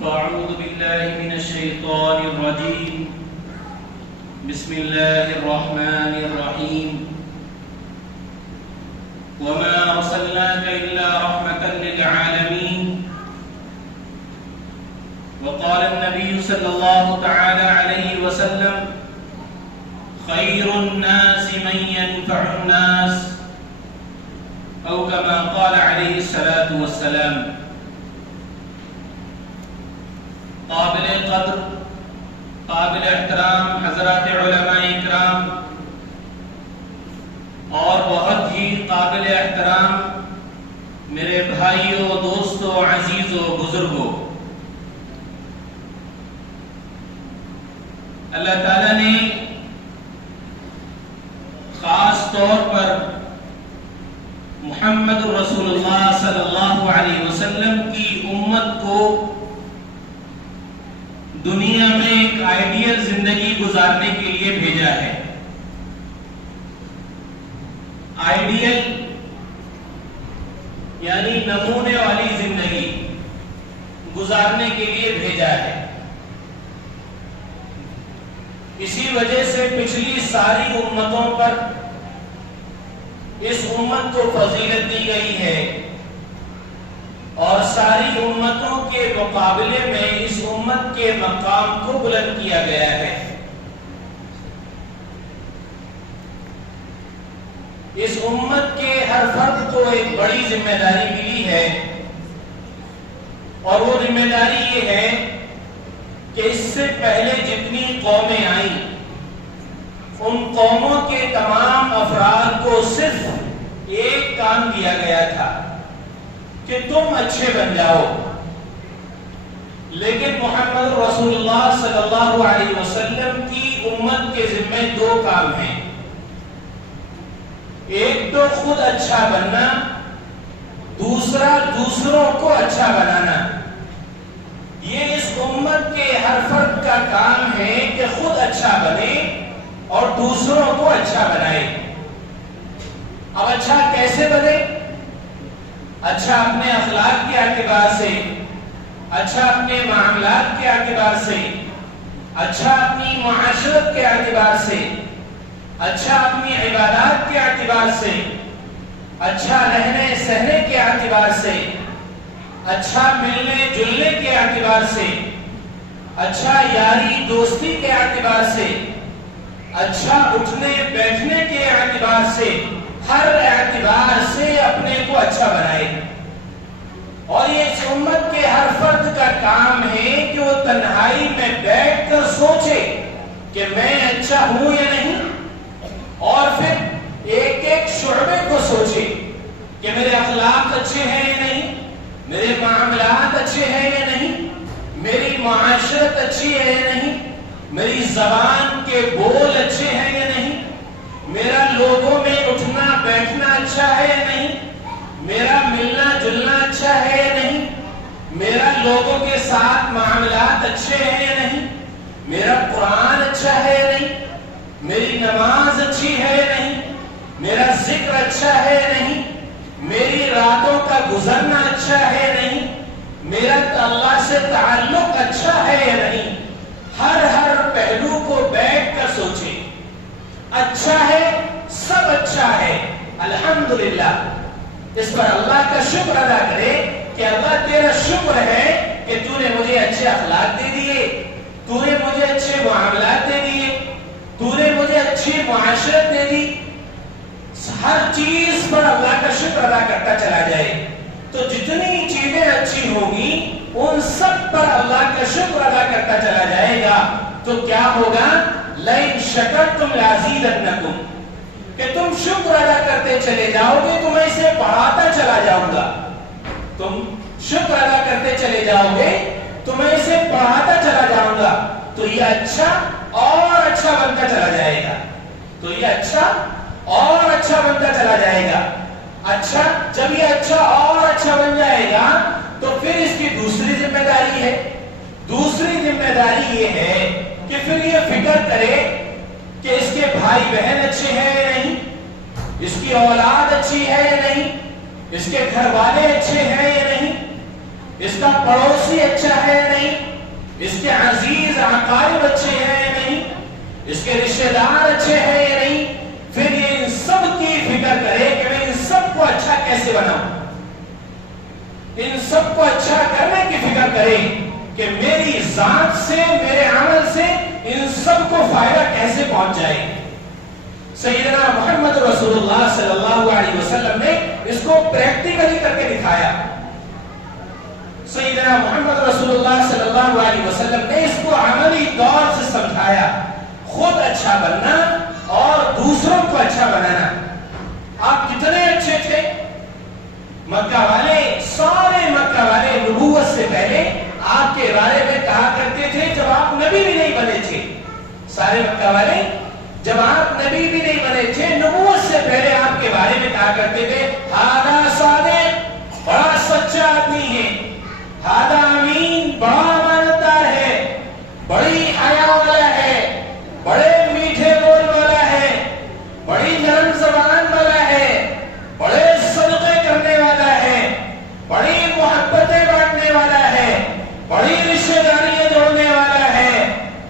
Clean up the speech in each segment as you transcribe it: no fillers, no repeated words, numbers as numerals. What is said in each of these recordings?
فأعوذ بالله من الشيطان الرجيم بسم الله الرحمن الرحيم وما أرسلناك إلا رحمة للعالمين وقال النبي صلى الله تعالى عليه وسلم خير الناس من ينفع الناس أو كما قال عليه الصلاة والسلام. قابل قدر قابل احترام حضرات علماء اکرام اور بہت ہی قابل احترام میرے بھائیوں، دوستوں، عزیزوں، بزرگوں، اللہ تعالیٰ نے خاص طور پر محمد رسول اللہ صلی اللہ علیہ وسلم کی امت کو دنیا میں ایک آئیڈیل زندگی گزارنے کے لیے بھیجا ہے. آئیڈیل یعنی نمونے والی زندگی گزارنے کے لیے بھیجا ہے. اسی وجہ سے پچھلی ساری امتوں پر اس امت کو فضیلت دی گئی ہے اور ساری امتوں کے مقابلے میں اس امت کے مقام کو بلند کیا گیا ہے. اس امت کے ہر فرد کو ایک بڑی ذمہ داری ملی ہے اور وہ ذمہ داری یہ ہے کہ اس سے پہلے جتنی قومیں آئیں ان قوموں کے تمام افراد کو صرف ایک کام دیا گیا تھا کہ تم اچھے بن جاؤ، لیکن محمد رسول اللہ صلی اللہ علیہ وسلم کی امت کے ذمہ دو کام ہیں. ایک تو خود اچھا بننا، دوسرا دوسروں کو اچھا بنانا. یہ اس امت کے ہر فرد کا کام ہے کہ خود اچھا بنے اور دوسروں کو اچھا بنائے. اب اچھا کیسے بنے؟ اچھا اپنے اخلاق کے اعتبار سے، اچھا اپنے معاملات کے اعتبار سے، اچھا اپنی معاشرت کے اعتبار سے، اچھا اپنی عبادات کے اعتبار سے، اچھا رہنے سہنے کے اعتبار سے، اچھا ملنے جلنے کے اعتبار سے، اچھا یاری دوستی کے اعتبار سے، اچھا اٹھنے بیٹھنے کے اعتبار سے، ہر اعتبار سے اپنے کو اچھا بنائے. اور یہ اس امت کے ہر فرد کا کام ہے کہ وہ تنہائی میں بیٹھ کر سوچے کہ میں اچھا ہوں یا نہیں، اور پھر ایک ایک شعبے کو سوچے کہ میرے اخلاق اچھے ہیں یا نہیں، میرے معاملات اچھے ہیں یا نہیں، میری معاشرت اچھی ہے یا نہیں، میری زبان کے بول اچھے ہیں یا نہیں، میرا لوگوں میں اٹھنا بیٹھنا اچھا ہے یا نہیں، میرا ملنا جلنا اچھا ہے یا نہیں، میرا لوگوں کے ساتھ معاملات اچھے ہیں یا نہیں، میرا قرآن اچھا ہے یا نہیں، میری نماز اچھی ہے یا نہیں، میرا ذکر اچھا ہے یا نہیں، میری راتوں کا گزرنا اچھا ہے یا نہیں، میرا اللہ سے تعلق اچھا ہے یا نہیں. ہر پہلو کو بیٹھ کر سوچے. اچھا ہے، سب اچھا ہے، الحمدللہ. اس پر اللہ کا شکر ادا کرے کہ اللہ تیرا شکر ہے کہ تو نے مجھے اچھے اخلاق دے دیے، تو نے مجھے اچھے معاملات دے دیے، تو نے مجھے اچھی معاشرت دے دی. ہر چیز پر اللہ کا شکر ادا کرتا چلا جائے تو جتنی چیزیں اچھی ہوں گی ان سب پر اللہ کا شکر ادا کرتا چلا جائے گا تو کیا ہوگا؟ لَإِن شَكَرْتُمْ لَأَزِيدَنَّكُمْ، کہ تم شکر ادا کرتے چلے جاؤ گے تو میں اسے بڑھاتا چلا جاؤں گا. تم شکر ادا کرتے چلے جاؤ گے تو میں اسے بڑھاتا چلا جاؤں گا تو یہ اچھا اور اچھا بنتا چلا جائے گا. تو یہ اچھا اور اچھا بنتا چلا جائے گا. اچھا، جب یہ اچھا اور اچھا بن جائے گا تو پھر اس کی دوسری ذمہ داری ہے. دوسری ذمہ داری یہ ہے کہ پھر یہ فکر کرے کہ اس کے بھائی بہن اچھے ہیں یا نہیں، اس کی اولاد اچھی ہے یا نہیں، اس کے گھر والے اچھے ہیں یا نہیں، اس کا پڑوسی اچھا ہے یا نہیں، اس کے عزیز اقارب اچھے ہیں یا نہیں، اس کے رشتہ دار اچھے ہیں یا نہیں، پھر یہ ان سب کی فکر کرے کہ میں ان سب کو اچھا کیسے بناؤں، ان سب کو اچھا کرنے کی فکر کرے کہ میری ذات سے، میرے عمل سے ان سب کو فائدہ کیسے پہنچ جائے۔ سیدنا محمد رسول اللہ صلی اللہ علیہ وسلم نے اس کو پریکٹیکلی کر کے دکھایا۔ سیدنا محمد رسول اللہ صلی اللہ علیہ وسلم نے اس کو عملی طور سے سمجھایا، خود اچھا بننا اور دوسروں کو اچھا بنانا۔ آپ کتنے اچھے تھے، مکہ والے، سارے مکہ والے نبوت سے پہلے آپ کے بارے میں کہا کرتے تھے، جب آپ نبی بھی نہیں بنے تھے، سارے مکہ والے جب آپ نبی بھی نہیں بنے تھے، نبوت سے پہلے آپ کے بارے میں کہا کرتے تھے ہذا صادق، بڑا سچا آدمی ہے، ہذا امین، بڑا امانتدار ہے، بڑی حیا والا ہے، بڑے میٹھے بول والا ہے، بڑی نرم زبان والا ہے، بڑے صدقے کرنے والا ہے، بڑی محبتیں بانٹنے والا ہے، بڑی رشتہ داریاں جوڑنے والا ہے،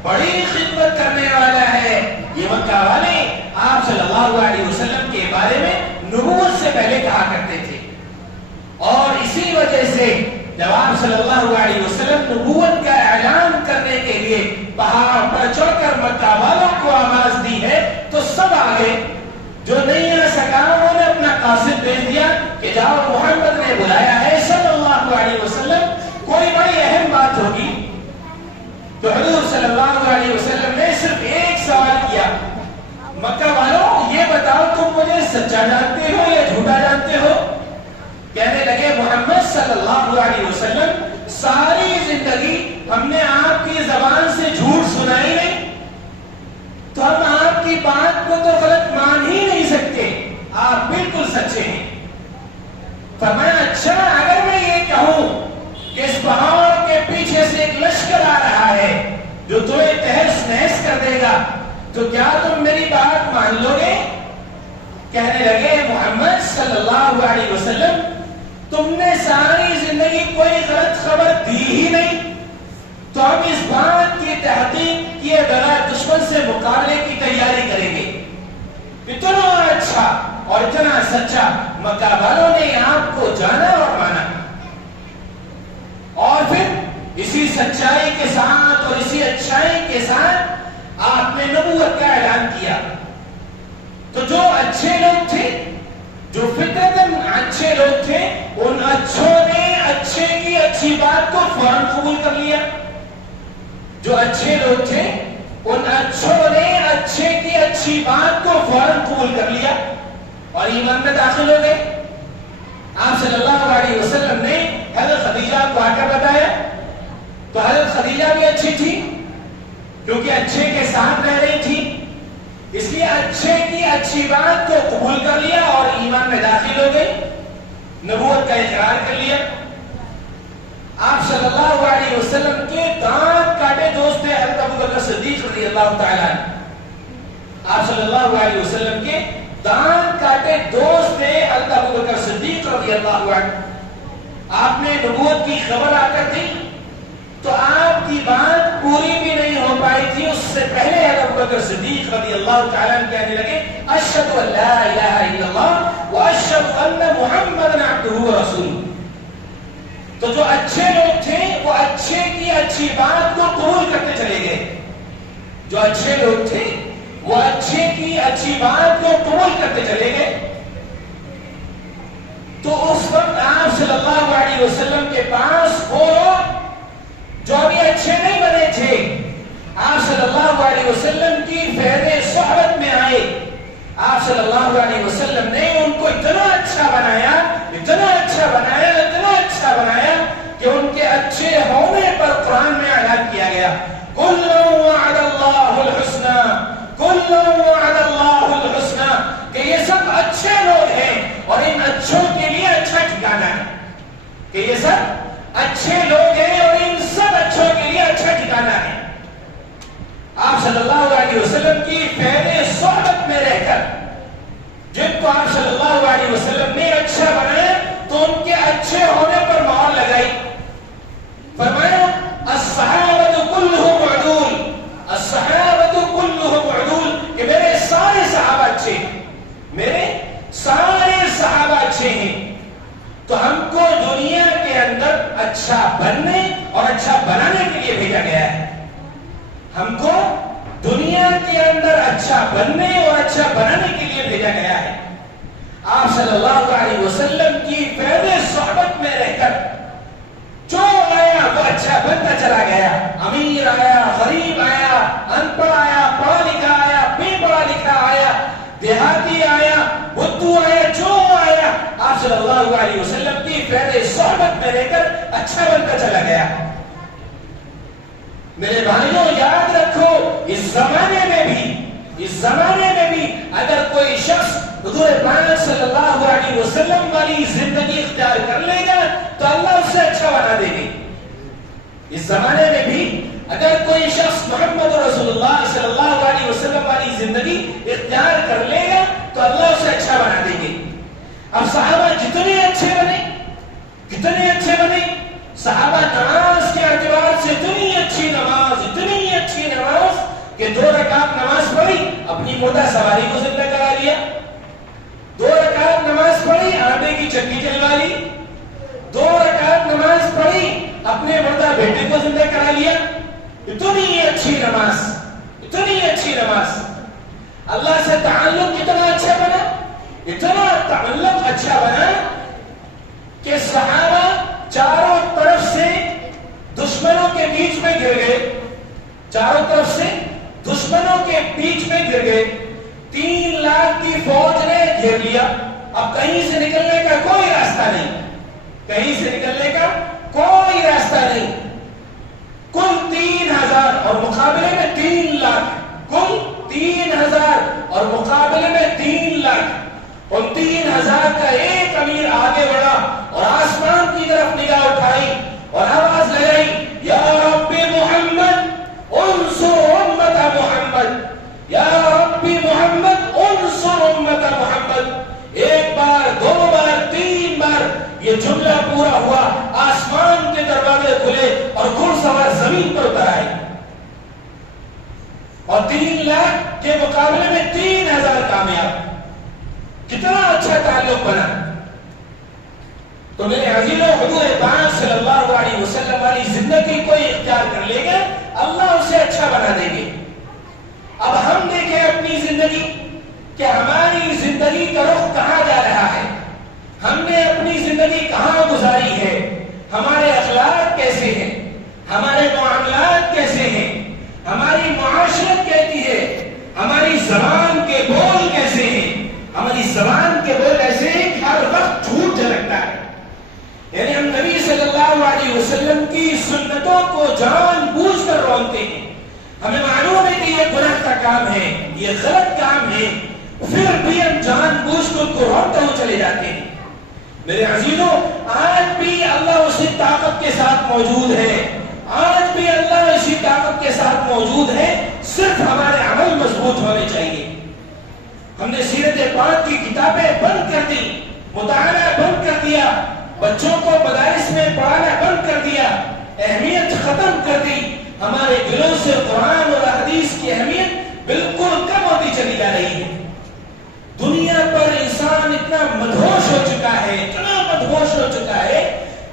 بڑی خدمت کرنے والا ہے۔ یہ مکہ والے آپ صلی اللہ علیہ وسلم کے بارے میں نبوت سے پہلے کہا کرتے تھے، اور اسی وجہ سے جب آپ صلی اللہ علیہ وسلم نبوت کا اعلان کرنے کے لیے پہاڑ پر چڑھ کر مکہ والوں کو آواز دی ہے تو سب آگے، جو نہیں آ سکا انہوں نے اپنا قاصد بھیج دیا کہ جاؤ، محمد نے بلایا ہے صلی اللہ علیہ وسلم، کوئی بڑی اہم بات ہوگی۔ تو حضور صلی اللہ علیہ وسلم نے صرف ایک سوال کیا، مکہ والوں یہ بتاؤ تم مجھے سچا جانتے ہو یا جھوٹا جانتے ہو؟ کہنے لگے محمد صلی اللہ علیہ وسلم ساری زندگی ہم نے آپ کی زبان سے جھوٹ سنا ہی نہیں، تو ہم آپ کی بات کو تو غلط مان ہی نہیں سکتے، آپ بالکل سچے ہیں۔ فرمایا اچھا اگر میں یہ کہوں کہ اس پہاڑ کے پیچھے سے ایک لشکر آ رہا ہے جو تمہیں تہس نہس کر دے گا تو کیا تم میری بات مان لو گے؟ کہنے لگے محمد صلی اللہ علیہ وسلم تم نے ساری زندگی کوئی غلط خبر دی ہی نہیں، تو ہم اس بات کی تحقیق کیے بغیر دشمن سے مقابلے کی تیاری کریں گے۔ اتنا اچھا اور اتنا سچا مکہ والوں نے آپ کو جانا اور مانا، اور پھر اسی سچائی کے ساتھ اور اسی اچھائی کے ساتھ آپ نے نبوت کا اعلان کیا۔ تو جو اچھے لوگ تھے، جو فطرتاً اچھے لوگ تھے، ان اچھوں نے اچھے کی اچھی بات کو فوراً قبول کر لیا۔ جو اچھے لوگ تھے ان اچھوں نے اچھے کی اچھی بات کو فوراً قبول کر لیا اور ایمان میں داخل ہو گئے۔ آپ صلی اللہ علیہ وسلم نے حضرت خدیجہ کو آ کر بتایا تو حضرت خدیجہ بھی اچھی تھی کیونکہ اچھے کے ساتھ رہ رہی تھی، اس لیے اچھے کی اچھی بات کو قبول کر لیا اور ایمان میں داخل ہو گئی، نبوت کا اقرار کر لیا۔ آپ صلی اللہ علیہ وسلم کے دانت کاٹے دوست تھے حضرت ابوبکر صدیق رضی اللہ تعالیٰ عنہ۔ آپ صلی اللہ علیہ وسلم کے دانت کاٹے دوست تھے حضرت ابوبکر صدیق رضی اللہ عنہ۔ آپ نے نبوت کی خبر آ کر دی تو آپ کی بات پوری بھی نہیں ہو پائی تھی، اس سے پہلے حضرت ابوبکر صدیق رضی اللہ تعالیٰ عنہ کہنے لگے اشہد ان لا الہ الا اللہ واشہد ان محمد عبدہ ورسولہ۔ تو جو اچھے لوگ تھے وہ اچھے کی اچھی بات کو قبول کرتے چلے گئے، جو اچھے لوگ تھے وہ اچھے کی اچھی بات کو قبول کرتے چلے گئے۔ تو اس وقت آپ صلی اللہ علیہ وسلم کے پاس وہ لوگ جو ابھی اچھے نہیں بنے تھے آپ صلی اللہ علیہ وسلم کی فیض صحبت میں آئے۔ آپ صلی اللہ علیہ وسلم نے ان کو اتنا اچھا بنایا، اتنا اچھا بنایا، اتنا اچھا بنایا کہ ان کے اچھے ہونے پر قرآن میں اعلان کیا گیا کُلٌّ وَعَدَ اللَّهُ الْحُسْنَى، کُلٌّ وَعَدَ اللَّهُ الْحُسْنَى، کہ یہ سب اچھے لوگ ہیں اور ان اچھوں کے لیے اچھا ٹھکانہ ہے، کہ یہ سب اچھے لوگ ہیں اور ان سب اچھوں کے لیے اچھا ٹھکانہ ہے۔ آپ صلی اللہ علیہ وسلم کی فیض صحبت میں رہ کر جن کو آپ صلی اللہ علیہ وسلم نے اچھا بنایا تو ان کے اچھے ہونے پر مہر لگائی، اچھا بننے اور اچھا بنانے کے لیے بھیجا گیا ہے. ہم کو دنیا کے اندر اچھا بننے اور اچھا بنانے کے لیے بھیجا گیا ہے. آپ صلی اللہ علیہ وسلم کی فیض صحبت میں رہ کر جو آیا وہ اچھا بنتا چلا گیا. امیر آیا، غریب آیا، ان پڑھ آیا، پڑھا لکھا آیا، بے پڑھا لکھا آیا، دیہاتی آیا، بدھو آیا، جو آیا آپ صلی اللہ علیہ وسلم کی فیض صحبت میں رہ کر اچھا بنتا چلا گیا. میرے بھائیوں یاد رکھو، اس زمانے میں بھی اگر کوئی شخص حضور پاک صلی اللہ علیہ وسلم والی زندگی اختیار کر لے گا تو اللہ اسے اچھا بنا دے گی. اس زمانے میں بھی اگر کوئی شخص محمد رسول اللہ صلی اللہ علیہ وسلم والی زندگی اختیار کر لے گا تو اللہ اسے اچھا بنا دے گی. اب صحابہ جتنے اچھے بنے صحابہ نماز کے اعتبار سے اتنی اچھی نماز کہ 2 رکعت نماز پڑھی اپنی موٹا سواری کو زندہ کرا لیا. 2 رکعت نماز پڑھی آٹے کی چکی چلوا لی. 2 رکعت نماز پڑھی اپنے مردہ بیٹے کو زندہ کرا لیا. اتنی اچھی نماز. اللہ سے تعلق کتنا اچھا بنا، اتنا تعلق اچھا بنا کہ صحابہ چاروں طرف سے دشمنوں کے بیچ میں گر گئے. 3 لاکھ کی فوج نے گھیر لیا. اب کہیں سے نکلنے کا کوئی راستہ نہیں. کل 3000 اور مقابلے میں 3 لاکھ. کل 3000 اور مقابلے میں 3 لاکھ. اور 3000 کا ایک امیر آگے بڑھا اور آسمان کی طرف نگاہ اٹھائی اور آواز لگائی، یا رب محمد انصر امت محمد، یا رب محمد انصر امت محمد. 1 بار، 2 بار، 3 بار یہ جملہ پورا ہوا، آسمان کے دروازے کھلے اور گھڑسوار زمین پر اتر آئے. اور 3 لاکھ کے مقابلے میں 3000 کامیاب. کتنا اچھا تعلق بنا. تو میرے عزیزوں، حضور پاک صلی اللہ علیہ وسلم والی زندگی کوئی اختیار کر لے گا اللہ اسے اچھا بنا دے گے. اب ہم دیکھیں اپنی زندگی کہ ہماری زندگی کا رخ کہاں جا رہا ہے. ہم نے اپنی زندگی کہاں گزاری ہے، ہمارے اخلاق کیسے ہیں، ہمارے معاملات کیسے ہیں، ہماری معاشرت کہتی ہے، ہماری زبان کے بول کیسے ہیں. ہماری زبان کے بول ایسے ہیں کہ ہر وقت جھوٹ جھلکتا ہے. یعنی ہم نبی صلی اللہ علیہ وسلم کی سنتوں کو جان بوجھ کر رونتے ہیں. ہمیں معلوم ہے کہ یہ گناہ کا کام ہے، یہ غلط کام ہے، پھر بھی ہم جان بوجھ کر کو روکتے ہوئے چلے جاتے ہیں. میرے عزیزوں، آج بھی اللہ اسی طاقت کے ساتھ موجود ہے. آج بھی اللہ اسی طاقت کے ساتھ موجود ہے، صرف ہمارے عمل مضبوط ہونے چاہیے. ہم نے سیرت پاک کی کتابیں بند کر دی، مطالعہ بند کر دیا، بچوں کو مدارس میں پڑھانا بند کر دیا، اہمیت ختم کر دی. ہمارے دلوں سے قرآن اور حدیث کی اہمیت بالکل کم ہوتی چلی جا رہی ہے. دنیا پر انسان اتنا مدہوش ہو چکا ہے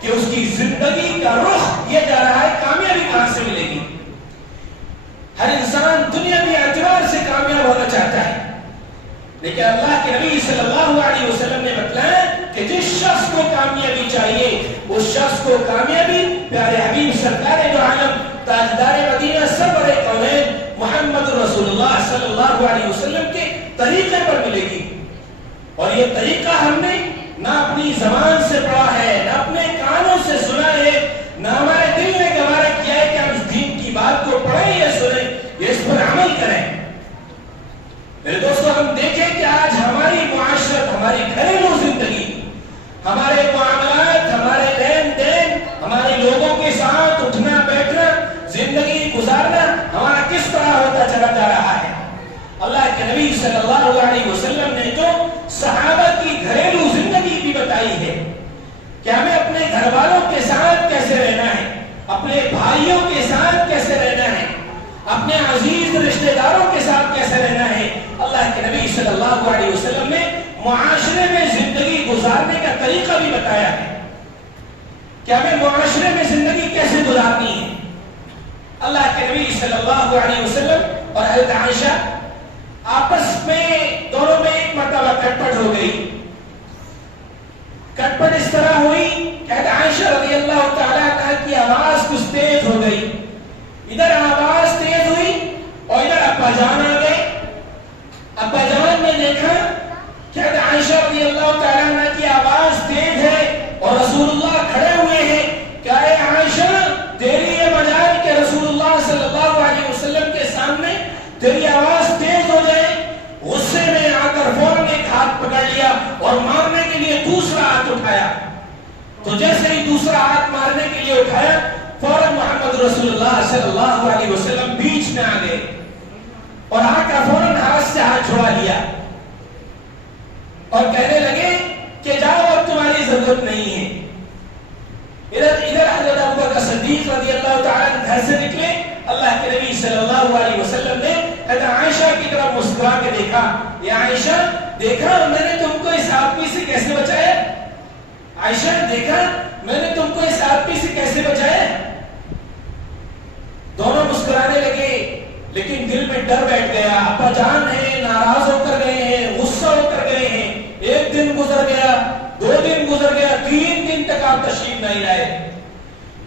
کہ اس کی زندگی کا رخ یہ جا رہا ہے کامیابی کہاں سے ملے گی. ہر انسان دنیاوی اعتبار سے کامیاب ہونا چاہتا ہے، لیکن اللہ کے نبی صلی اللہ علیہ وسلم نے بتلایا کہ جس شخص کو کامیابی چاہیے اس شخص کو کامیابی پیارے حبیب سرکار دو عالم تاجدار مدینہ سرور کونین محمد رسول اللہ صلی اللہ علیہ وسلم کے طریقے پر ملے گی. اور یہ طریقہ ہم نے نہ اپنی زبان سے پڑھا ہے، نہ اپنے کانوں سے سنا ہے، نہ ہمارے دل نے گوارا کیا ہے کہ ہم اس دین کی بات کو پڑھیں یا سنیں یا اس پر عمل کریں. میرے دوستو، ہم دیکھیں کہ آج ہماری معاشرت، ہماری گھریلو زندگی، ہمارے معاملات، ہمارے لین دین، ہمارے لوگوں کے ساتھ اٹھنا بیٹھنا، زندگی گزارنا ہمارا کس طرح ہوتا چلا جا رہا ہے. اللہ کے نبی صلی اللہ علیہ وسلم نے جو صحابہ کی گھریلو زندگی بھی بتائی ہے کہ ہمیں اپنے گھر والوں کے ساتھ کیسے رہنا ہے، اپنے بھائیوں کے ساتھ کیسے رہنا ہے، اپنے عزیز رشتہ داروں کے ساتھ کیسے رہنا ہے. اللہ کے نبی صلی اللہ علیہ وسلم نے معاشرے میں زندگی گزارنے کا طریقہ بھی بتایا ہے. کہ ہمیں معاشرے میں زندگی کیسے گزارنی ہے۔ اللہ کے نبی صلی اللہ علیہ وسلم اور حضرت عائشہ آپس میں دونوں میں ایک مرتبہ کٹپٹ ہو گئی۔ کٹپٹ اس طرح ہوئی کہ حضرت عائشہ رضی اللہ تعالیٰ عنہ کی آواز کچھ تیز ہو گئی۔ ادھر آواز تیز ہوئی اور ادھر ابا جان آ گئے۔ ابا جان نے دیکھا کہ حضرت عائشہ رضی اللہ تعالیٰ عنہ کی آواز تیز ہے اور رسول اللہ کھڑے ہوئے ہیں۔ کیا اے عائشہ تیری یہ بجائے کہ رسول اللہ صلی اللہ علیہ وسلم کے سامنے تیری آواز تیز ہو جائے؟ غصے میں آ کر فوراً ایک ہاتھ پکڑ لیا اور مارنے کے لیے دوسرا ہاتھ اٹھایا۔ تو جیسے ہی دوسرا ہاتھ مارنے کے لیے اٹھایا فوراً محمد رسول اللہ صلی اللہ علیہ وسلم بیچ میں آ گئے اور آ کر فوراً ہاتھ سے ہاتھ چھڑا لیا اور کہنے لگے کہ جاؤ اب تمہاری ضرورت نہیں ہے۔ ادھر حضرت ابوبکر صدیق رضی اللہ تعالیٰ عنہ گھر سے نکلے۔ اللہ کے نبی صلی اللہ علیہ وسلم نے حضرت عائشہ کی طرف مسکرا کے دیکھا، یا عائشہ دیکھا میں نے تم کو اس آدمی سے کیسے بچایا؟ عائشہ دیکھا میں نے تم کو اس آدمی سے کیسے بچایا؟ دونوں مسکرانے لگے لیکن دل میں ڈر بیٹھ گیا۔ ابا جان ہیں، ناراض ہو کر گئے ہیں، غصہ ہو کر گئے ہیں۔ ایک دن گزر گیا، 2 دن گزر گیا، 3 دن تک آپ تشریف نہیں لائے۔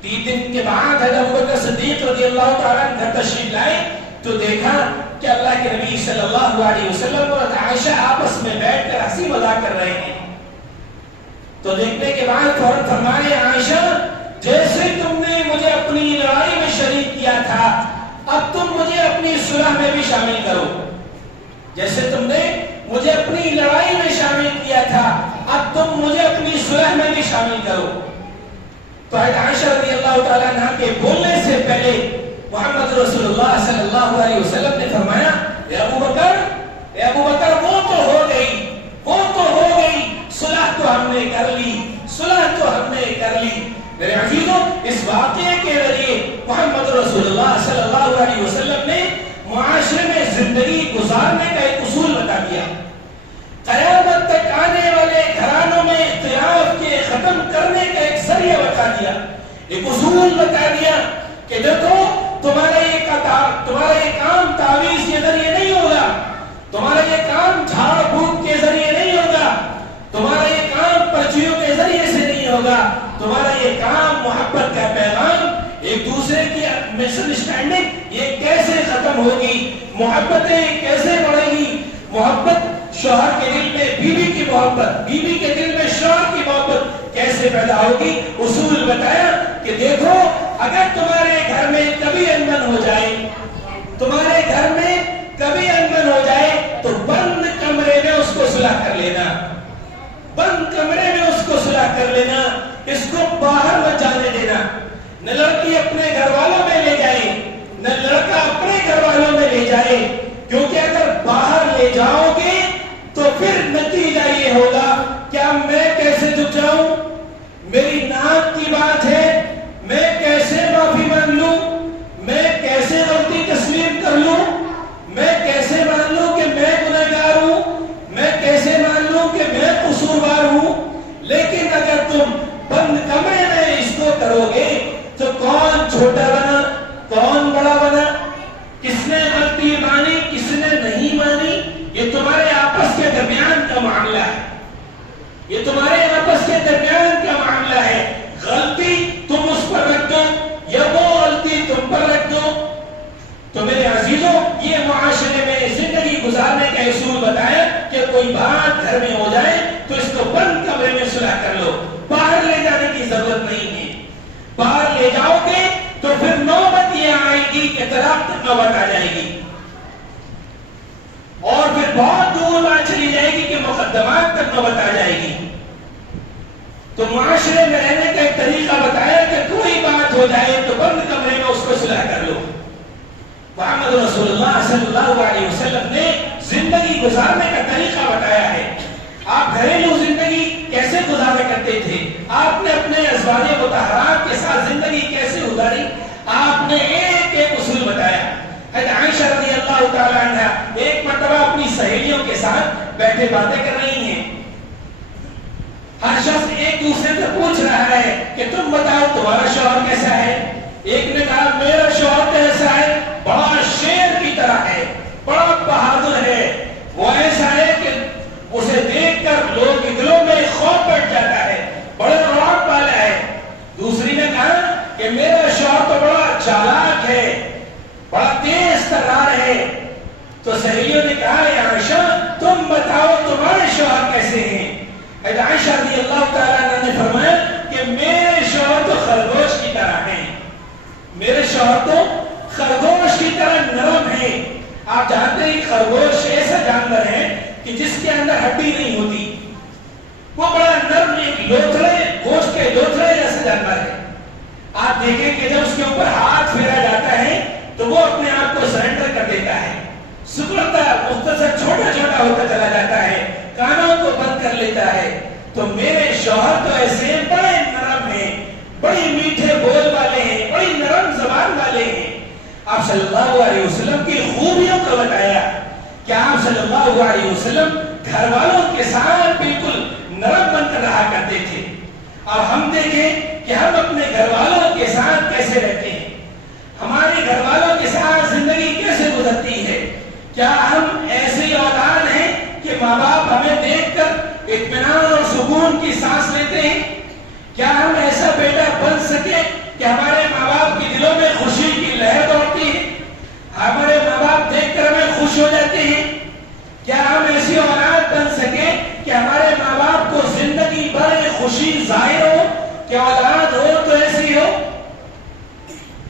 3 دن کے بعد حضرت ابوبکر صدیق رضی اللہ تعالیٰ عنہ گھر تشریف لائے تو دیکھا کہ اللہ کے نبی صلی اللہ علیہ وسلم اور عائشہ آپس میں بیٹھ کر ہنسی مذاق کر رہے ہیں۔ تو دیکھنے کے بعد فوراً فرمائے، عائشہ جیسے تم نے مجھے اپنی لڑائی میں شریک کیا تھا اب تم مجھے اپنی صلح میں بھی شامل کرو۔ جیسے تم نے مجھے اپنی لڑائی میں شامل کیا تھا اب تم مجھے اپنی صلح میں بھی شامل کرو۔ تو حضرت عائشہ رضی اللہ تعالیٰ عنہ کے بولنے سے پہلے محمد رسول اللہ صلی اللہ علیہ وسلم نے فرمایا، اے ابو بکر وہ تو ہو گئی، صلح تو ہم نے کر لی۔ میرے عزیزوں، اس واقعے کے ذریعے محمد رسول اللہ صلی اللہ علیہ وسلم نے معاشرے میں زندگی گزارنے کا ایک اصول بتا دیا۔ قیامت تک آنے والے گھرانوں میں اختلاف کے ختم کرنے کا ایک ذریعہ بتا دیا، ایک اصول بتا دیا کہ دیکھو تمہارا یہ کام تعویذ کے ذریعے نہیں ہوگا، تمہارا یہ کام جھاڑ پھونک کے ذریعے نہیں ہوگا، تمہارا یہ کام پرچیوں کے ذریعے سے نہیں ہوگا، تمہارا یہ کام محبت کا پیغام، ایک دوسرے کی مس انڈرسٹینڈنگ یہ کیسے ختم ہوگی، محبتیں کیسے بڑھیں گی، محبت شوہر کے دل میں بیوی کی محبت، بیوی کے دل میں شوہر کی محبت کیسے پیدا ہوگی۔ اصول بتایا کہ دیکھو اگر تمہارے گھر میں کبھی انبن ہو جائے تو بند کمرے میں اس کو صلح کر لینا، اس کو باہر مت جانے دینا۔ نہ لڑکی اپنے گھر والوں میں لے جائے نہ لڑکا اپنے گھر والوں میں لے جائے، کیونکہ اگر باہر لے جاؤ گے تو پھر نتیجہ یہ ہوگا کیا میں کیسے جھک جاؤں، میری ناک کی بات ہے، میں کیسے معافی مانگ لوں، میں کیسے غلطی تسلیم کر لوں، میں کیسے مان لوں کہ میں گنہگار ہوں، میں کیسے مان لوں کہ میں قصوروار ہوں۔ لیکن اگر تم بند کمرے میں اس کو کرو گے تو کون چھوٹا بنا کون بڑا بنا، کس نے غلطی مانی کس نے نہیں مانی، یہ تمہارے آپس کے درمیان کا معاملہ ہے، یہ تمہارے آپس کے درمیان کا معاملہ ہے۔ غلطی تم اس پر رکھ دو یا وہ غلطی تم پر رکھ دو۔ تو میرے عزیزوں، یہ معاشرے میں زندگی گزارنے کا اصول بتایا کہ کوئی بات گھر میں ہو جائے تو اس کو بند کمرے میں صلح کر لو، باہر لے جانے کی ضرورت نہیں ہے۔ باہر لے جاؤ گے تو پھر نوبت یہ آئے گی کہ طلاق تک نوبت آ جائے گی اور پھر بہت دور بات چلی جائے گی کہ مقدمات تک نوبت آ جائے گی۔ تو معاشرے میں رہنے کا ایک طریقہ بتایا کہ کوئی بات ہو جائے تو بند کمرے میں اس کو صلح کر لو۔ محمد رسول اللہ صلی اللہ علیہ وسلم نے زندگی گزارنے کا طریقہ بتایا ہے۔ آپ گھریلو زندگی کیسے گزارا کرتے تھے، آپ نے اپنے ازواج مطہرات کے ساتھ زندگی کیسے گزاری، آپ نے ایک ایک اصول بتایا۔ حضرت عائشہ رضی اللہ تعالی عنہ ایک مرتبہ اپنی سہیلیوں کے ساتھ بیٹھے باتیں کر رہی ہیں ہر شخص ایک دوسرے سے پوچھ رہا ہے کہ تم بتاؤ تمہارا شوہر کیسا ہے. ایک نے کہا میرا شوہر کیسا ہے؟ بڑا شیر کی طرح ہے, بڑا بہادر ہے, وہ ایسا ہے کہ اسے دیکھ کر لوگوں کے دلوں میں خوف بیٹھ جاتا ہے, بڑا رعب والا ہے. دوسری نے کہا کہ میرا شوہر تو بڑا چالاک ہے, بڑا تیز ترار ہے. تو سہیلیوں نے کہا اے عائشہ تم بتاؤ تمہارے شوہر کیسے ہیں؟ عائشہ رضی اللہ تعالیٰ عنہ نے فرمایا کہ میرے شوہر تو خرگوش کی طرح ہیں, میرے شوہر تو خرگوش کی طرح نرم ہیں. آپ جانتے ہیں خرگوش ایسا جانور ہے کہ جس کے اندر ہڈی نہیں ہوتی, وہ بڑا نرم ایک لوتھڑے گوشت کے لوتھڑے جیسا جانور ہے. آپ دیکھیں کہ جب اس کے اوپر ہاتھ پھیرا جاتا ہے تو وہ اپنے آپ کو سرنڈر کر دیتا ہے, سکڑتا مختصر چھوٹا چھوٹا ہوتا چلا جاتا ہے, کانوں کو بند کر لیتا ہے. تو میرے شوہر تو ایسے بڑے نرم ہیں, بڑی میٹھے بول والے ہیں, بڑی نرم زبان والے ہیں. آپ صلی اللہ علیہ وسلم کی خوبیوں کو بتایا کہ آپ صلی اللہ علیہ وسلم گھر والوں کے ساتھ بالکل نرم بن کر رہا کرتے تھے. اب ہم دیکھیں کہ ہم اپنے گھر والوں کے ساتھ کیسے رہتے ہیں, ہمارے گھر والوں کے ساتھ زندگی کیسے گزرتی ہے. کیا ہم ایسی اولاد ہیں کہ ماں باپ ہمیں دیکھ کر اطمینان اور سکون کی سانس لیتے ہیں؟ کیا ہم ایسا بیٹا بن سکے کہ ہمارے ماں باپ کے دلوں میں خوشی کی لہر دوڑتی ہے, ہمارے ماں باپ دیکھ کر ہمیں خوش ہو جاتے ہیں؟ کیا ہم ایسی اولاد بن سکے کہ ہمارے ماں باپ کو زندگی بھر خوشی ظاہر ہو کہ اولاد ہو تو ایسی ہو؟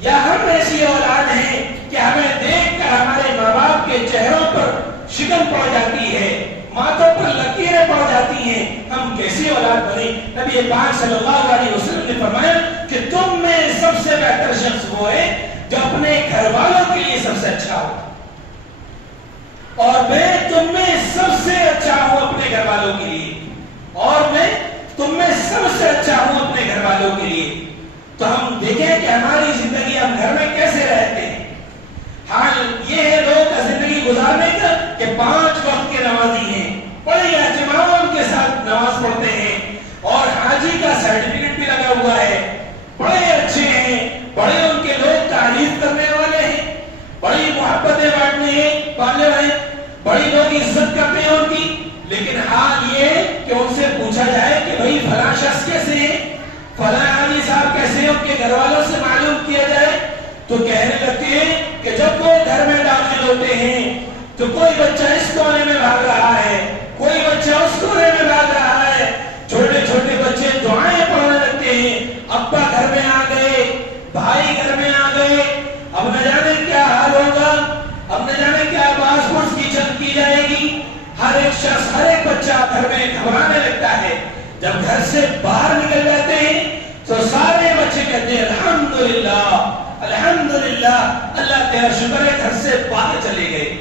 یا ہم ایسی اولاد ہیں کہ ہمیں دیکھ کر ہمارے ماں باپ کے چہروں پر شکن پڑ جاتی ہے, ماتھوں پر لکیریں پڑ جاتی ہیں؟ ہم کیسی اولاد بنے؟ نبی پاک صلی اللہ علیہ وسلم نے فرمایا کہ تم میں سب سے بہتر شخص وہ ہے جو اپنے گھر والوں کے لیے سب سے اچھا ہو, اور میں تم میں سب سے اچھا ہوں اپنے گھر والوں کے لیے, اور میں تم میں سب سے اچھا ہوں اپنے گھر والوں کے لیے. تو ہم دیکھیں کہ ہماری زندگی ہم گھر میں کیسے رہتے ہیں. حال یہ ہے لوگوں کا زندگی گزارنے کا کہ 5 وقت کے نمازی ہیں, بڑے اہتمام کے ساتھ نماز پڑھتے ہیں, اور حاجی کا سرٹیفکیٹ بھی لگا ہوا ہے, بڑے اچھے ہیں, بڑے ان کے لوگ تعریف کرنے والے ہیں, بڑی محبتیں بانٹنے والے ہیں, بڑی لوگ عزت کرتے ہیں ان کی. لیکن حال یہ ہے کہ ان سے پوچھا جائے کہ بھئی فلاں شخص کیسے ہیں, فلاں حاجی صاحب کیسے ہیں, ان کے گھر والوں سے معلوم کیا جائے تو کہنے لگتے ہیں کہ جب وہ گھر میں داخل ہوتے ہیں تو کوئی بچہ اس کونے میں بھاگ رہا ہے, کوئی بچہ اس کونے میں بھاگ رہا ہے, چھوٹے چھوٹے بچے دعائیں پڑھنے لگتے ہیں, ابا گھر میں آ گئے, بھائی گھر میں آ گئے, اب نہ جانے کیا حال ہوگا, اب نہ جانے کیا باس پوس کی چھت کی جائے گی. ہر ایک شخص, ہر ایک بچہ گھر میں گھبرانے لگتا ہے. جب گھر سے باہر نکل جاتے ہیں تو سارے بچے کہتے ہیں الحمدللہ الحمدللہ, اللہ تیرا شکر ہے گھر سے باہر چلے گئے.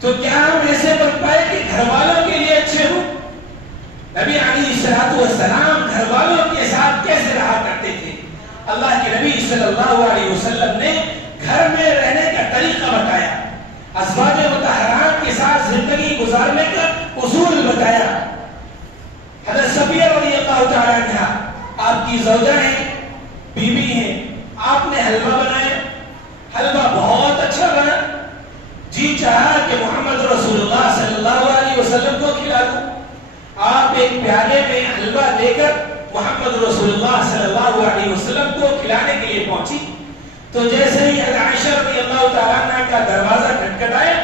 تو کیا ہم ایسے بن پائے کہ گھر والوں کے لیے اچھے ہوں؟ نبی علیہ الصلوۃ والسلام گھر والوں کے ساتھ کیسے رہا کرتے تھے؟ اللہ کے نبی صلی اللہ علیہ وسلم نے گھر میں رہنے کا طریقہ بتایا, ازواج مطہرات کے ساتھ زندگی گزارنے کا اصول بتایا. حضرت صفیہ رضی اللہ تعالیٰ عنہا آپ کی زوجہ ہیں, بیوی ہیں, آپ نے حلوہ بنایا, حلوہ بہت اچھا بنا, جی چاہا کہ محمد رسول اللہ صلی اللہ علیہ وسلم کو کھلا دوں. آپ ایک پیالے میں حلوہ لے کر محمد رسول اللہ صلی اللہ علیہ وسلم کو کھلانے کے لیے پہنچی تو جیسے ہی حضرت عائشہ رضی اللہ تعالیٰ عنہ کا دروازہ کھٹکھٹایا,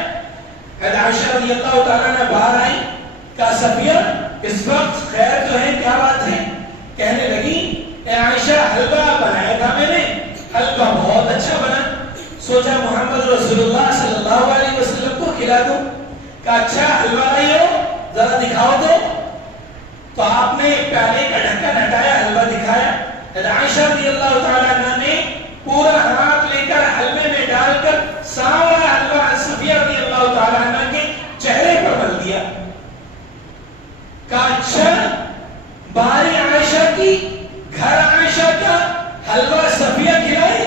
حضرت عائشہ رضی اللہ تعالیٰ عنہ باہر آئی, کہا صفیہ اس وقت خیر تو ہے, کیا بات ہے؟ کہنے لگی اے عائشہ حلوہ بنایا تھا میں نے, حلوہ بہت اچھا بنا, سوچا محمد رسول اللہ صلی اللہ علیہ وسلم کو کھلا دوں. کہا اچھا حلوہ لائی ہو, ذرا دکھاؤ تو. تو آپ نے پیالے کا ڈھکن ہٹایا, حلوہ دکھایا. عائشہ رضی اللہ تعالیٰ عنہ نے پورا ہاتھ لے کر حلوے میں ڈال کر سارا حلوہ صفیہ رضی اللہ تعالیٰ عنہ کے چہرے پر مل دیا. کہا اچھا باری عائشہ کی, گھر عائشہ کا حلوہ صفیہ کھلائے.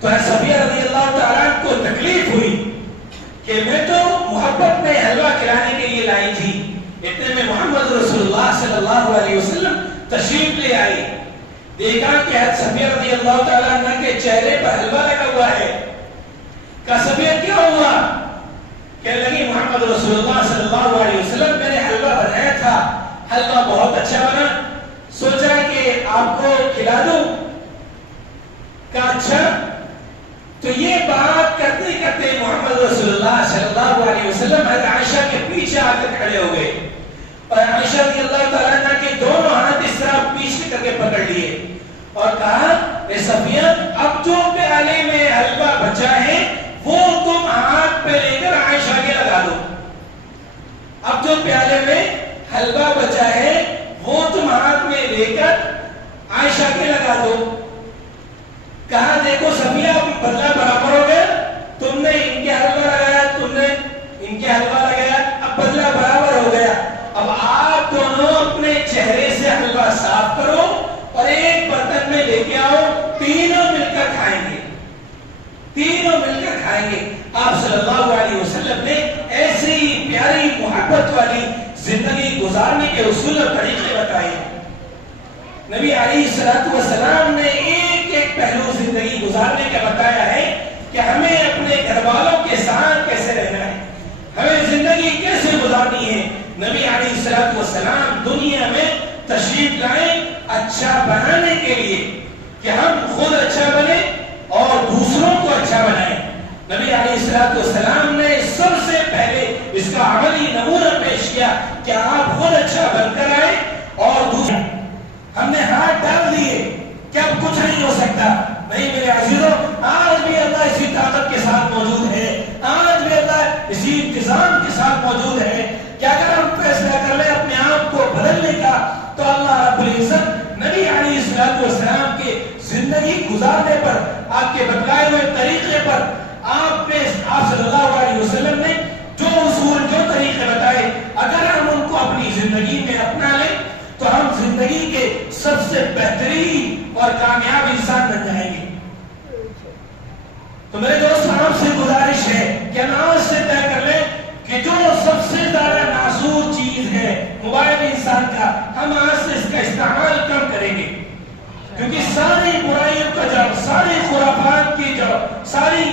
تو صفیہ رضی اللہ تعالیٰ عنہ کو تکلیف ہوئی کہ میں تو محبت میں حلوہ کھلانے کے لیے لائی تھی, اتنے میں محمد محمد رسول اللہ صلی اللہ علیہ وسلم تشریف لے آئی، دیکھا کہ حضرت صفیہ رضی اللہ تعالیٰ عنہ کے چہرے پر حلوہ لگا ہوا ہے۔ کہا صفیہ کیا ہوا؟ کہنے لگی محمد رسول اللہ صلی اللہ علیہ وسلم میں نے حلوہ بنایا تھا، حلوہ بہت اچھا بنا، سوچا کہ آپ کو کھلا دوں۔ کہا اچھا۔ تو یہ بات کرتے کرتے محمد رسول اللہ صلی اللہ علیہ وسلم حضرت عائشہ کے پیچھے آ کر کھڑے ہو گئے، اور عائشہ رضی اللہ تعالیٰ عنہ کے دونوں ہاتھ اس طرح پیچھے کر کے پکڑ لیے اور کہا اے صفیہ اب جو پیالے میں حلوہ بچا ہے وہ تم ہاتھ پہ لے کر عائشہ کے لگا دو، اب جو پیالے میں حلوہ بچا ہے وہ تم ہاتھ میں لے کر عائشہ کے لگا دو۔ کہا دیکھو صفیہ بدلہ برابر ہو گیا، تم نے ان کے حلوہ لگایا، تم نے ان کے حلوہ لگایا، اب بدلہ برابر ہو گیا، اب آپ دونوں اپنے چہرے سے حلوہ صاف کرو اور ایک برتن میں لے کے آؤ، تینوں مل کر کھائیں گے، تینوں مل کر کھائیں گے۔ آپ صلی اللہ علیہ وسلم نے ایسی پیاری محبت والی زندگی گزارنے کے اصول اور طریقے بتائے۔ نبی علیہ السلام نے ایک ایک پہلو زندگی گزارنے کا بتایا ہے کہ ہمیں اپنے گھر والوں کے ساتھ کیسے رہنا ہے، ہمیں زندگی کیسے گزارنی ہے۔ نبی علیہ السلام دنیا میں تشریف لائے اچھا بنانے کے لیے کہ ہم خود اچھا بنیں اور دوسروں کو اچھا بنائیں۔ نبی علیہ السلام نے سب سے پہلے اس کا عملی نمونہ پیش کیا کہ آپ خود اچھا بن کر آئے اور دوسرے۔ ہم نے ہاتھ ڈال دیے کہ اب کچھ نہیں ہو سکتا، نہیں میرے عزیزوں، آج بھی اللہ اسی طاقت کے ساتھ موجود ہے، آج بھی اللہ اسی انتظام کے ساتھ موجود ہے کہ اگر ہم فیصلہ کر لیں اپنے آپ کو بدلنے کا تو اللہ رب العزت نبی علیہ السلام کے زندگی گزارنے پر، آپ کے بتلائے ہوئے طریقے پر، آپ صلی اللہ علیہ وسلم نے جو اصول جو طریقے بتائے اگر ہم ان کو اپنی زندگی میں اپنا لیں تو ہم زندگی کے سب سے بہترین اور کامیاب انسان بن جائیں گے۔ تو میرے دوست آپ سے گزارش ہے کہ آج سے طے کر لیں کہ جو سب سے زیادہ ناسور چیز ہے موبائل انسان کا، ہم آج سے اس کا استعمال کم کریں گے، کیونکہ ساری برائیوں کا جڑ، ساری خرافات کی جڑ، ساری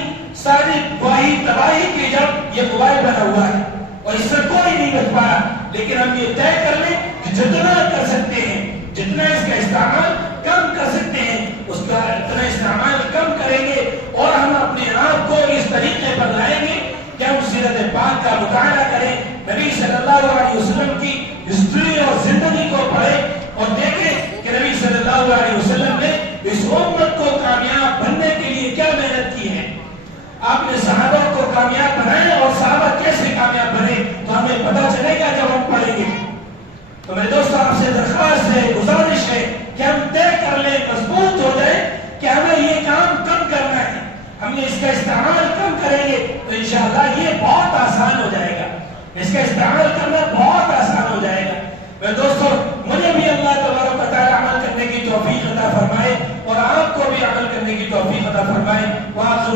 تباہی کی جڑ یہ موبائل بنا ہوا ہے اور اس سے کوئی نہیں بچ پایا۔ لیکن ہم یہ طے کر لیں کہ جتنا کر سکتے ہیں، جتنا اس کا استعمال کم کر سکتے ہیں اس کا اتنا استعمال کم کریں گے، اور ہم اپنے آپ کو اس طریقے پر لائیں گے کہ ہم سیرت پاک کا مطالعہ کریں، نبی صلی اللہ علیہ وسلم کی ہسٹری اور زندگی کو پڑھیں اور دیکھیں کہ نبی صلی اللہ علیہ وسلم نے اس امت کو کامیاب بننے کے لیے کیا محنت کی ہے۔ آپ نے صحابہ کو کامیاب بنائے اور صحابہ کیسے کامیاب بنے تو ہمیں پتہ چلے گا جب ہم پڑھیں گے۔ تو میرے دوستوں آپ سے درخواست ہے، گزارش ہے کہ ہم طے کر لیں، مضبوط ہو جائے کہ ہمیں یہ کام کم کرنا ہے، ہم نے اس کا استعمال کم کریں گے تو انشاءاللہ یہ بہت آسان ہو جائے گا، اس کا استعمال کرنا بہت آسان ہو جائے گا۔ میرے دوستوں مجھے بھی اللہ تبارک و تعالی عمل کرنے کی توفیق عطا فرمائے اور آپ کو بھی عمل کرنے کی توفیق عطا فرمائے۔ وآخر